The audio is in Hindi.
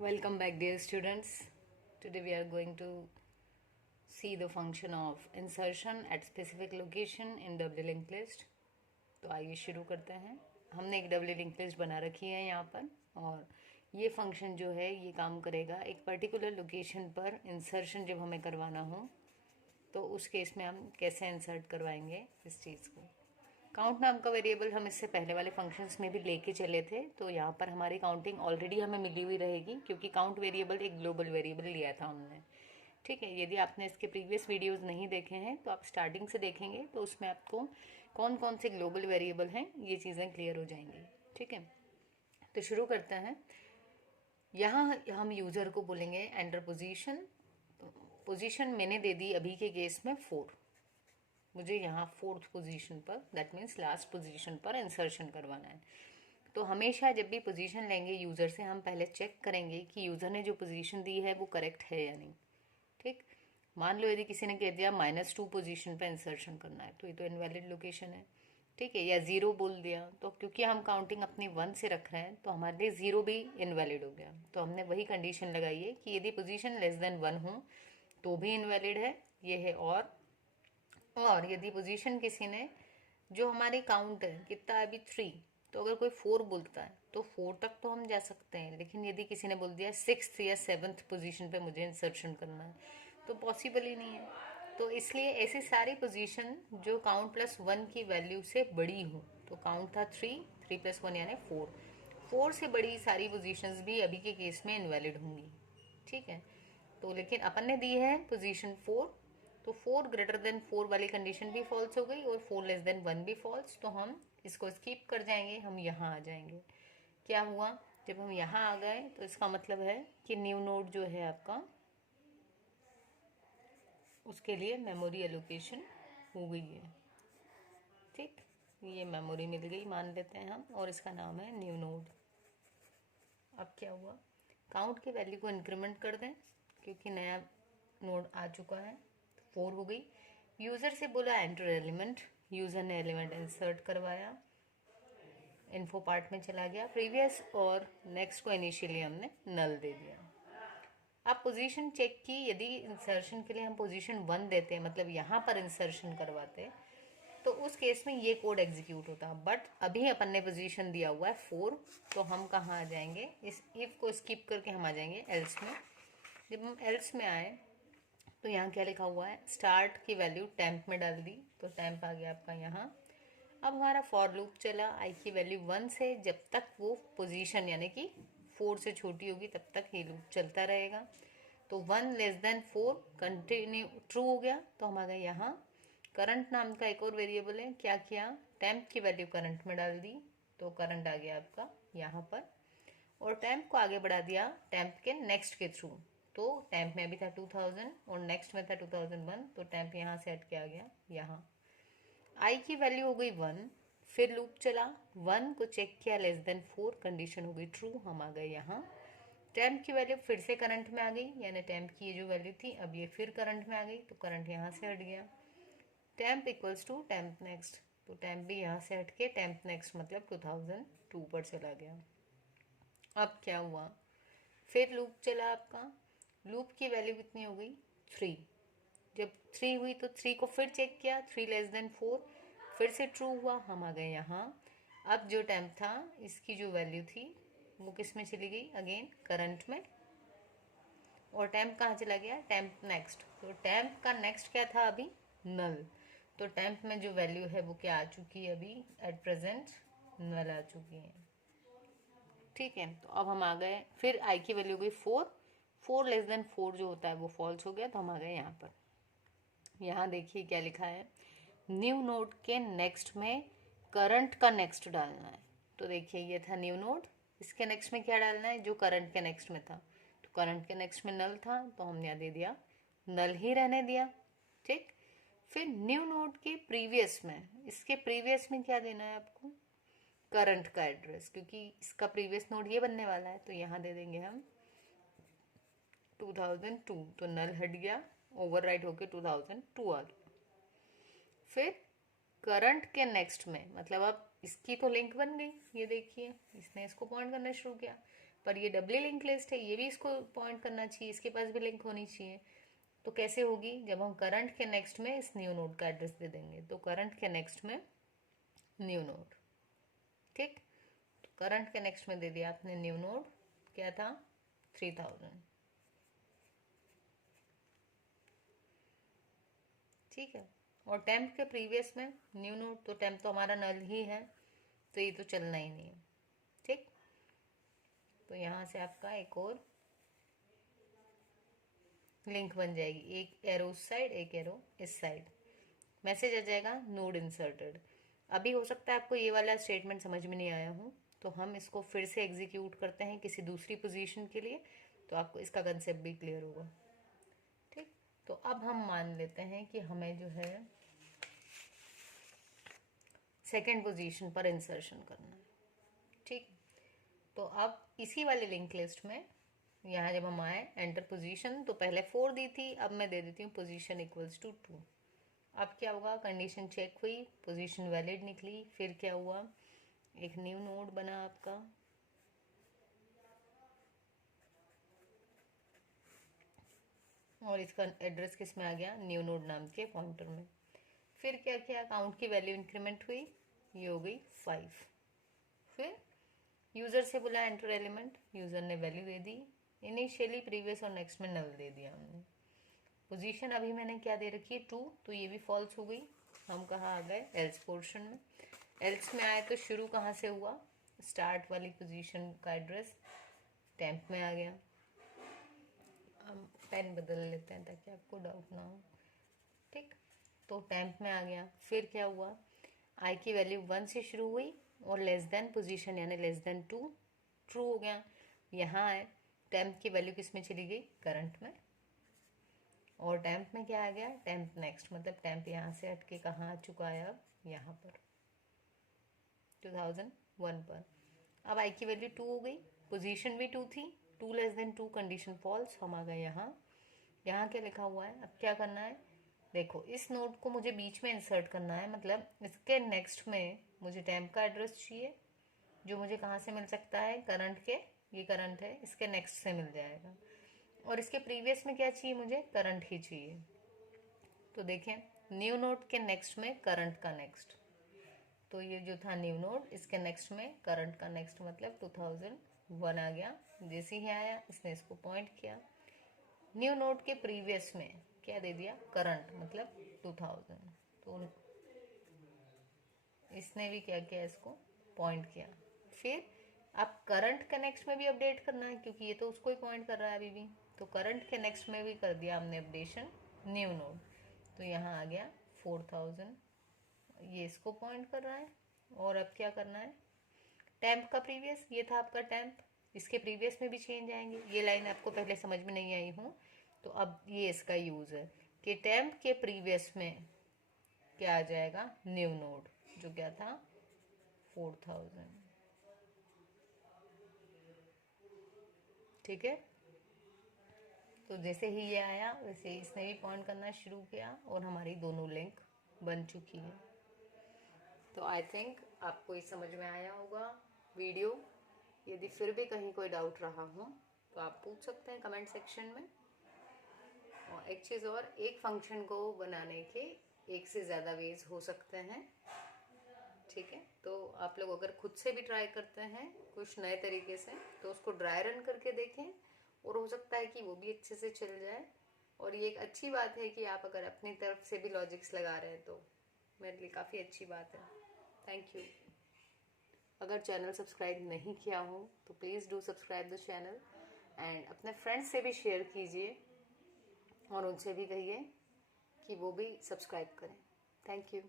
Welcome back, dear students. Today we are going to see the function of insertion at specific location in doubly linked list. तो आइए शुरू करते हैं। हमने एक डबली लिंक लिस्ट बना रखी है यहाँ पर, और ये फंक्शन जो है ये काम करेगा एक पर्टिकुलर लोकेशन पर इंसर्शन जब हमें करवाना हो, तो उस केस में हम कैसे इंसर्ट करवाएंगे इस चीज़ को। काउंट नाम का वेरिएबल हम इससे पहले वाले फंक्शंस में भी लेके चले थे, तो यहाँ पर हमारी काउंटिंग ऑलरेडी हमें मिली हुई रहेगी, क्योंकि काउंट वेरिएबल एक ग्लोबल वेरिएबल लिया था हमने। ठीक है, यदि आपने इसके प्रीवियस वीडियोस नहीं देखे हैं तो आप स्टार्टिंग से देखेंगे, तो उसमें आपको कौन कौन से ग्लोबल वेरिएबल हैं ये चीज़ें क्लियर हो जाएंगी। ठीक है, तो शुरू करते हैं। यहाँ हम यूज़र को बोलेंगे एंटर पोजीशन। पोजीशन मैंने दे दी अभी के केस में 4। मुझे यहाँ 4th पोजीशन पर, दैट मीन्स लास्ट पोजीशन पर इंसर्शन करवाना है। तो हमेशा जब भी पोजीशन लेंगे यूज़र से, हम पहले चेक करेंगे कि यूज़र ने जो पोजीशन दी है वो करेक्ट है या नहीं। ठीक, मान लो यदि किसी ने कह दिया -2 पोजीशन पर इंसर्शन करना है, तो ये तो इनवैलिड लोकेशन है। ठीक है, या 0 बोल दिया, तो क्योंकि हम काउंटिंग अपनी 1 से रख रहे हैं तो हमारे लिए 0 भी इनवैलिड हो गया। तो हमने वही कंडीशन लगाई है कि यदि पोजीशन लेस देन 1 हो तो भी इनवैलिड है, ये है। और यदि पोजीशन किसी ने, जो हमारी काउंट है कितना है अभी 3, तो अगर कोई 4 बोलता है तो 4 तक तो हम जा सकते हैं, लेकिन यदि किसी ने बोल दिया 6th या 7th पोजीशन पे मुझे इंसर्शन करना है, तो पॉसिबल ही नहीं है। तो इसलिए ऐसी सारी पोजीशन जो काउंट प्लस 1 की वैल्यू से बड़ी हो, तो काउंट था 3 प्लस 1 यानी 4 से बड़ी सारी पोजीशंस भी अभी के केस में इनवैलिड होंगी। ठीक है, तो लेकिन अपन ने दी है पोजीशन 4, तो 4 ग्रेटर देन 4 वाली कंडीशन भी फॉल्स हो गई और 4 लेस देन 1 भी फॉल्स। तो हम इसको स्किप कर जाएंगे, हम यहाँ आ जाएंगे। क्या हुआ, जब हम यहाँ आ गए तो इसका मतलब है कि न्यू नोड जो है आपका, उसके लिए मेमोरी एलोकेशन हो गई है। ठीक, ये मेमोरी मिल गई मान लेते हैं हम, और इसका नाम है न्यू नोड। अब क्या हुआ, काउंट की वैल्यू को इंक्रीमेंट कर दें क्योंकि नया नोड आ चुका है, 4 हो गई। यूज़र से बोला एंटर एलिमेंट, यूज़र ने एलिमेंट इंसर्ट करवाया, इन्फो पार्ट में चला गया, प्रीवियस और नेक्स्ट को इनिशियली हमने नल दे दिया। अब पोजीशन चेक की, यदि इंसर्शन के लिए हम पोजीशन 1 देते हैं, मतलब यहाँ पर इंसर्शन करवाते, तो उस केस में ये कोड एग्जीक्यूट होता। बट अभी अपन ने पोजीशन दिया हुआ है 4, तो हम कहाँ आ जाएंगे, इस इफ को स्किप करके हम आ जाएंगे एल्स में। जब हम एल्स में आए तो यहाँ क्या लिखा हुआ है, स्टार्ट की वैल्यू टेम्प में डाल दी, तो टेम्प आ गया आपका यहाँ। अब हमारा फॉर लूप चला आई की वैल्यू 1 से, जब तक वो पोजीशन यानी कि 4 से छोटी होगी तब तक ये लूप चलता रहेगा। तो 1 लेस देन 4 कंटिन्यू ट्रू हो गया, तो हम आ गए यहाँ। करंट नाम का एक और वेरिएबल है, क्या किया, टेम्प की वैल्यू करंट में डाल दी, तो करंट आ गया आपका यहाँ पर, और टेम्प को आगे बढ़ा दिया टेम्प के नेक्स्ट के थ्रू। तो टेम्प में भी था 2000 और नेक्स्ट में था 2001, तो टेम्प यहाँ से हट के आ गया यहाँ। आई की वैल्यू हो गई 1, फिर लूप चला, 1 को चेक किया लेस देन 4, कंडीशन हो गई ट्रू, हम आ गए यहाँ। टेम्प की वैल्यू फिर से करंट में आ गई, यानी टेम्प की ये जो वैल्यू थी अब ये फिर करंट में आ गई, तो करंट यहाँ से हट गया। Temp equals to temp next, तो टेम्प भी यहाँ से हट के टेम्प नेक्स्ट मतलब 2002 पर चला गया। अब क्या हुआ, फिर लूप चला आपका, लूप की वैल्यू कितनी हो गई 3। जब 3 हुई तो 3 को फिर चेक किया, 3 लेस देन 4, फिर से ट्रू हुआ, हम आ गए यहाँ। अब जो टेम्प था इसकी जो वैल्यू थी वो किस में चली गई, अगेन करंट में, और टेम्प कहाँ चला गया, टेम्प नेक्स्ट। तो टेम्प का नेक्स्ट क्या था अभी, नल। तो टेम्प में जो वैल्यू है वो क्या आ चुकी है अभी, एट प्रेजेंट नल आ चुकी है। ठीक है, तो अब हम आ गए, फिर आई की वैल्यू गई 4 लेस देन 4 जो होता है वो फॉल्स हो गया, तो हम आ गए यहाँ पर। यहाँ देखिए क्या लिखा है, न्यू नोड के नेक्स्ट में करंट का नेक्स्ट डालना है। तो देखिए ये था न्यू नोड, इसके नेक्स्ट में क्या डालना है, जो करंट के नेक्स्ट में था, तो करंट के नेक्स्ट में नल था, तो हमने यहाँ दे दिया नल ही रहने दिया। ठीक, फिर न्यू नोड के प्रीवियस में, इसके प्रीवियस में क्या देना है आपको, करंट का एड्रेस, क्योंकि इसका प्रीवियस नोड ये बनने वाला है, तो यहाँ दे देंगे हम 2002, तो नल हट गया, ओवर राइट होके 2002 आ गया। फिर करंट के नेक्स्ट में, मतलब अब इसकी तो लिंक बन गई, ये देखिए इसने इसको पॉइंट करना शुरू किया, पर ये डबली लिंक लिस्ट है, ये भी इसको पॉइंट करना चाहिए, इसके पास भी लिंक होनी चाहिए। तो कैसे होगी, जब हम करंट के नेक्स्ट में इस न्यू नोड का एड्रेस दे देंगे, तो करंट के नेक्स्ट में न्यू नोड, ठीक। तो करंट के नेक्स्ट में दे दिया आपने न्यू नोड, क्या था 3000, ठीक है। और टेम्प के प्रीवियस में न्यू नोड, तो टेम्प तो हमारा नल ही है, तो ये तो चलना ही नहीं है, ठीक। तो यहाँ से आपका एक और लिंक बन जाएगी, एक एरो उस साइड, एक एरो इस साइड, मैसेज आ जाएगा नोड इंसर्टेड। अभी हो सकता है आपको ये वाला स्टेटमेंट समझ में नहीं आया हो, तो हम इसको फिर से एग्जीक्यूट करते हैं किसी दूसरी पोजीशन के लिए, तो आपको इसका कंसेप्ट भी क्लियर होगा, ठीक। तो अब हम मान लेते हैं कि हमें जो है सेकेंड पोजीशन पर इंसर्शन करना है, ठीक। तो अब इसी वाले लिंक लिस्ट में यहाँ जब हम आए एंटर पोजीशन, तो पहले 4 दी थी, अब मैं दे देती हूँ पोजीशन इक्वल्स टू 2। अब क्या होगा, कंडीशन चेक हुई, पोजीशन वैलिड निकली, फिर क्या हुआ, एक न्यू नोड बना आपका, और इसका एड्रेस किस में आ गया, न्यू नोड नाम के पॉइंटर में। फिर क्या किया, काउंट की वैल्यू इंक्रीमेंट हुई, ये हो गई 5। फिर यूजर से बोला एंटर एलिमेंट, यूजर ने वैल्यू दे दी, इनिशियली प्रीवियस और नेक्स्ट में नल दे दिया हमने। पोजीशन अभी मैंने क्या दे रखी है 2, तो ये भी फॉल्स हो गई। हम कहाँ आ गए, एल्स पोर्शन में। एल्स में आए तो शुरू कहाँ से हुआ, स्टार्ट वाली पोजीशन का एड्रेस टेम्प में आ गया। हम पेन बदल लेते हैं ताकि आपको डाउट ना हो, ठीक। तो टेम्प में आ गया, फिर क्या हुआ, आई की वैल्यू 1 से शुरू हुई और लेस देन पोजीशन यानी लेस देन 2 ट्रू हो गया। यहाँ आए, टेम्प की वैल्यू किस में चली गई, करंट में, और टेम्प में क्या आ गया, टेम्प नेक्स्ट, मतलब टेम्प यहाँ से हट के कहाँ आ चुका है, अब यहाँ पर 2001 पर। अब आई की वैल्यू 2 हो गई, पोजीशन भी 2 थी, 2 लेस देन 2 कंडीशन फॉल्स, हम आ गए यहाँ। यहाँ क्या लिखा हुआ है, अब क्या करना है, देखो इस नोड को मुझे बीच में इंसर्ट करना है, मतलब इसके नेक्स्ट में मुझे टेम्प का एड्रेस चाहिए, जो मुझे कहाँ से मिल सकता है, करंट के, ये करंट है, इसके नेक्स्ट से मिल जाएगा। और इसके प्रीवियस में क्या चाहिए, मुझे करंट ही चाहिए। तो देखें, न्यू नोड के नेक्स्ट में करंट का नेक्स्ट, तो ये जो था न्यू नोड, इसके नेक्स्ट में करंट का नेक्स्ट, मतलब 2001 आ गया। जैसे ही आया इसने इसको पॉइंट किया, न्यू नोड के प्रीवियस में क्या दे दिया, करंट, मतलब 2000, तो इसने भी क्या किया, इसको पॉइंट किया। फिर अब करंट के नेक्स्ट में भी अपडेट करना है, क्योंकि ये तो उसको ही पॉइंट कर रहा है अभी भी, तो करंट के नेक्स्ट में भी कर दिया हमने अपडेशन न्यू नोड, तो यहाँ आ गया 4000, ये इसको पॉइंट कर रहा है। और अब क्या करना है, टेम्प का प्रीवियस, ये था आपका टेम्प, इसके प्रीवियस में भी चेंज आएंगे, ये लाइन आपको पहले समझ में नहीं आई हूँ, तो अब ये इसका यूज है कि टेम्प के प्रीवियस में क्या आ जाएगा, न्यू नोड, जो क्या था 4000, ठीक है। तो जैसे ही ये आया वैसे ही इसने भी पॉइंट करना शुरू किया, और हमारी दोनों लिंक बन चुकी है। तो आई थिंक आपको ये समझ में आया होगा वीडियो। यदि फिर भी कहीं कोई डाउट रहा हो तो आप पूछ सकते हैं कमेंट सेक्शन में। और एक चीज़ और, एक फंक्शन को बनाने के एक से ज़्यादा वेज हो सकते हैं, ठीक है। तो आप लोग अगर खुद से भी ट्राई करते हैं कुछ नए तरीके से, तो उसको ड्राई रन करके देखें, और हो सकता है कि वो भी अच्छे से चल जाए। और ये एक अच्छी बात है कि आप अगर अपनी तरफ से भी लॉजिक्स लगा रहे हैं, तो मेरे लिए काफ़ी अच्छी बात है। Thank you. अगर चैनल सब्सक्राइब नहीं किया हो तो please do subscribe the channel, and अपने फ्रेंड्स से भी शेयर कीजिए, और उनसे भी कहिए कि वो भी सब्सक्राइब करें। Thank you.